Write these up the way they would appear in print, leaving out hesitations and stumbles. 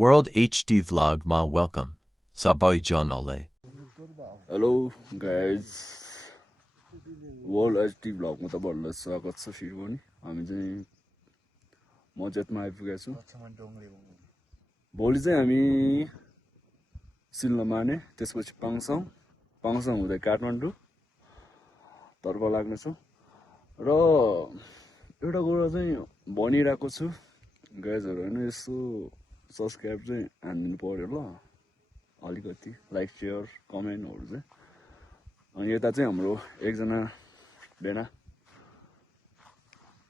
World HD Vlogमा welcome. सबैजनालाई. Hello guys. World HD Vlogमा तपाईहरुलाई स्वागत छ फेरि पनि. हामी चाहिँ मजेतमा आइपुगेका छौं. भोलि चाहिँ हामी सिल्लमाने त्यसपछि पाङसङ हुँदै काठमाडौँ तर्फ लाग्ने छौं. र एउटा कुरा चाहिँ भनिरहेको छु गाइजहरु हैन, यसो सब्स्क्राइब चाहिँ हान्दिनु पर्यो ल. अलिकति लाइक शेयर कमेन्टहरु चाहिँ. अनि यता चाहिँ हाम्रो एकजना डेना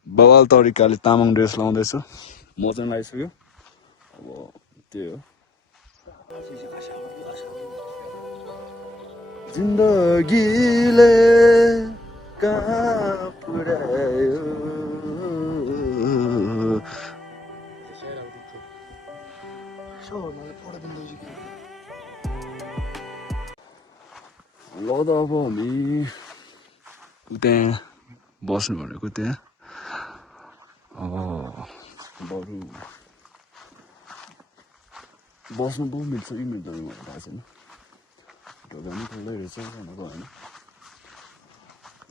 बवाल तरिकाले तामाङ ड्रेस लाउँदैछ. म चाहिँ लाइसक्यो. अब त्यही हो. जिन्दगीले कहाँ पुर्यायो ल त अब हामी त्यहाँ बस्नु भनेको त्यहाँ. अब बरु बस्नु पो मिल्छ कि मिल्दैन मलाई थाहा छैन. ढोका पनि खुल्दै रहेछ भनेको होइन.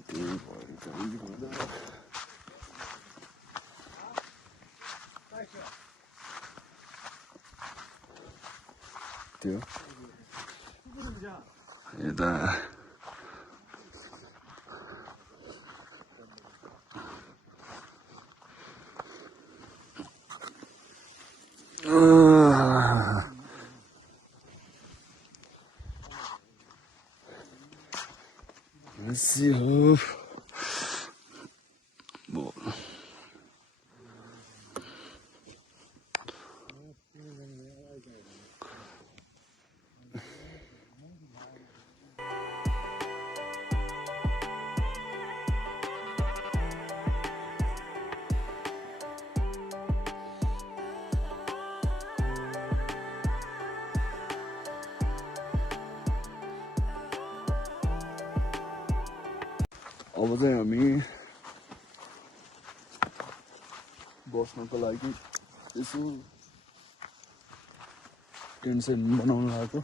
त्यही भएर चाहिँ त्यो यता let's see how अब चाहिँ हामी बस्नको लागि यसो टेन्सन बनाउनु लाग्यो.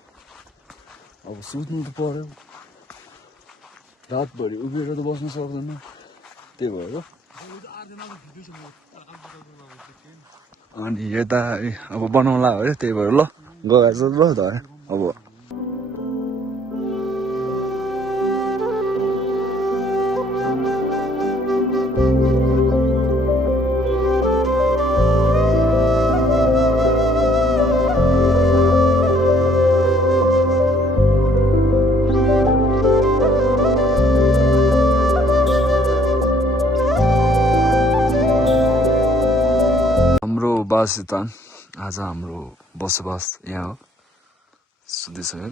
अब सुत्नु त पर्यो. रातभरि उभिएर त बस्नु सक्दैन. त्यही भएर अनि यता अब बनाउला हो. त्यही भएर ल गएछ ल त अब. वासस्थान आज हाम्रो बसोबास यहाँ हो. सुन्दैछ है.